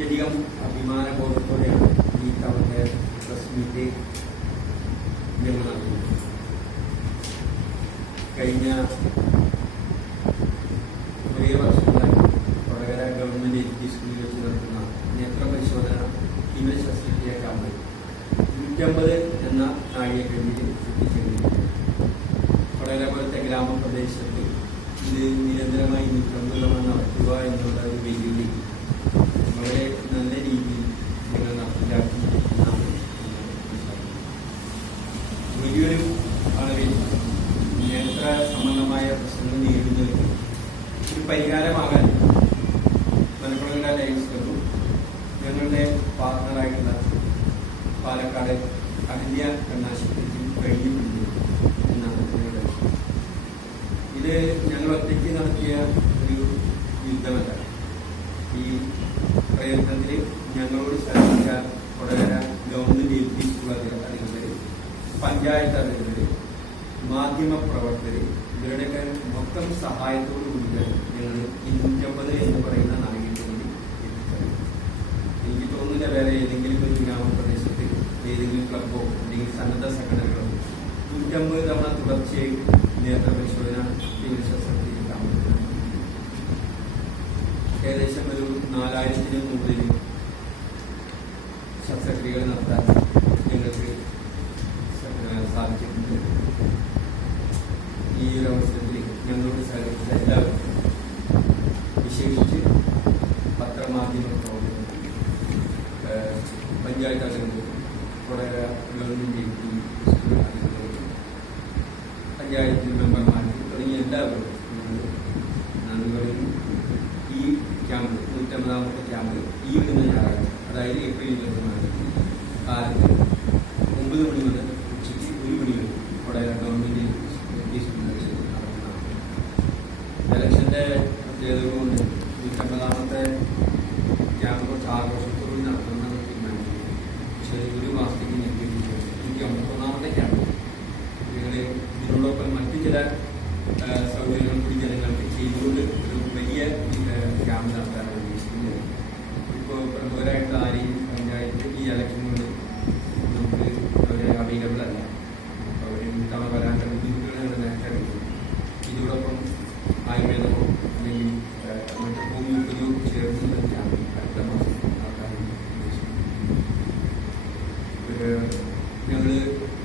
അത്യധികം അഭിമാനബോധത്തോടെയാണ് ഈ തവണത്തെ പ്രസ് മീറ്റ് ഞങ്ങൾ നടത്തുന്നത്. കഴിഞ്ഞ ഒരേ വർഷങ്ങളായി വടകര ഗവൺമെന്റ് സ്കൂളിൽ വെച്ച് നടത്തുന്ന നേത്ര പരിശോധന ഇമേജ് ശസ്ത്രക്രിയ ക്യാമ്പ് നൂറ്റമ്പത് എന്ന നാഴികക്കല്ലിൽ പ്രശ്നങ്ങൾ നേരിടുന്നവർക്ക് ഒരു പരിഹാരമാകാൻ മലപ്പുറം ലയൻസ് ക്ലബും ഞങ്ങളുടെ പാർട്ണറായിട്ടുള്ള പാലക്കാട് അഹല്യ കണ്ണാശുപത്രിക്കും കഴിഞ്ഞിട്ടുണ്ട് എന്നാണ് ഞങ്ങളുടെ. ഇത് ഞങ്ങൾ ഒറ്റയ്ക്ക് നടത്തിയ ഒരു യുദ്ധമല്ല. ഈ പ്രയത്നത്തിൽ ഞങ്ങളോട് സഹകരിച്ച കൊടകര ഗവൺമെന്റ് സ്കൂൾ അധികൃതർ പഞ്ചായത്ത് അധികൃതർ മാധ്യമ പ്രവർത്തകർ ഇവരുടെയൊക്കെ മൊത്തം സഹായത്തോടു കൂടിയാണ് ഞങ്ങൾ ഇരുന്നൂറ്റമ്പത് എന്ന് പറയുന്ന എത്തിച്ചത് എനിക്ക് തോന്നുന്നില്ല വേറെ ഏതെങ്കിലും ഒരു ഗ്രാമപ്രദേശത്ത് ഏതെങ്കിലും ക്ലബോ അല്ലെങ്കിൽ സന്നദ്ധ സംഘടനകളോ നൂറ്റമ്പത് തവണ തുടർച്ചയായിട്ട് നേത്ര പരിശോധന തീവ്ര ഏകദേശം ഒരു നാലായിരത്തിന് മുകളിൽ ശസ്ത്രക്രിയകൾ നടത്താൻ പഞ്ചായത്ത് അംഗങ്ങളും Vadakara government M P panchayat മെമ്പർമാർ തുടങ്ങിയ എല്ലാവർക്കും നന്ദി പറയുന്നു. ഈ ക്യാമ്പ് നൂറ്റമ്പതാമത്തെ ക്യാമ്പ് ഈ വരുന്ന ഞായറാഴ്ച അതായത് ഏപ്രിൽ ഇരുപത്തിനാല് കാലത്ത് ഒമ്പത് മണി മുതൽ ഉച്ചയ്ക്ക് ഒരു മണി വരെ വടകര ഗവൺമെന്റ് നടക്കുന്ന ഇലക്ഷന്റെ പ്രത്യേകത കൊണ്ട് നൂറ്റമ്പതാമത്തെ ക്യാമ്പ് കുറച്ച് ആഘോഷം പക്ഷേ ഒരു മാസത്തേക്ക് ഞാൻ ലഭിക്കുന്നത് എനിക്ക് അമ്പത്തൊന്നാമത്തേക്കാണ് ഞങ്ങളെ ഇതിനോടൊപ്പം മറ്റു ചില സൗകര്യങ്ങൾ കൂടി ജനങ്ങൾക്ക് ചെയ്തുകൊണ്ട് ഒരു വലിയ ക്യാമ്പ് നടത്താനാണ് ഉദ്ദേശിക്കുന്നത് ഇപ്പോൾ പ്രമുഖരായ 여 러.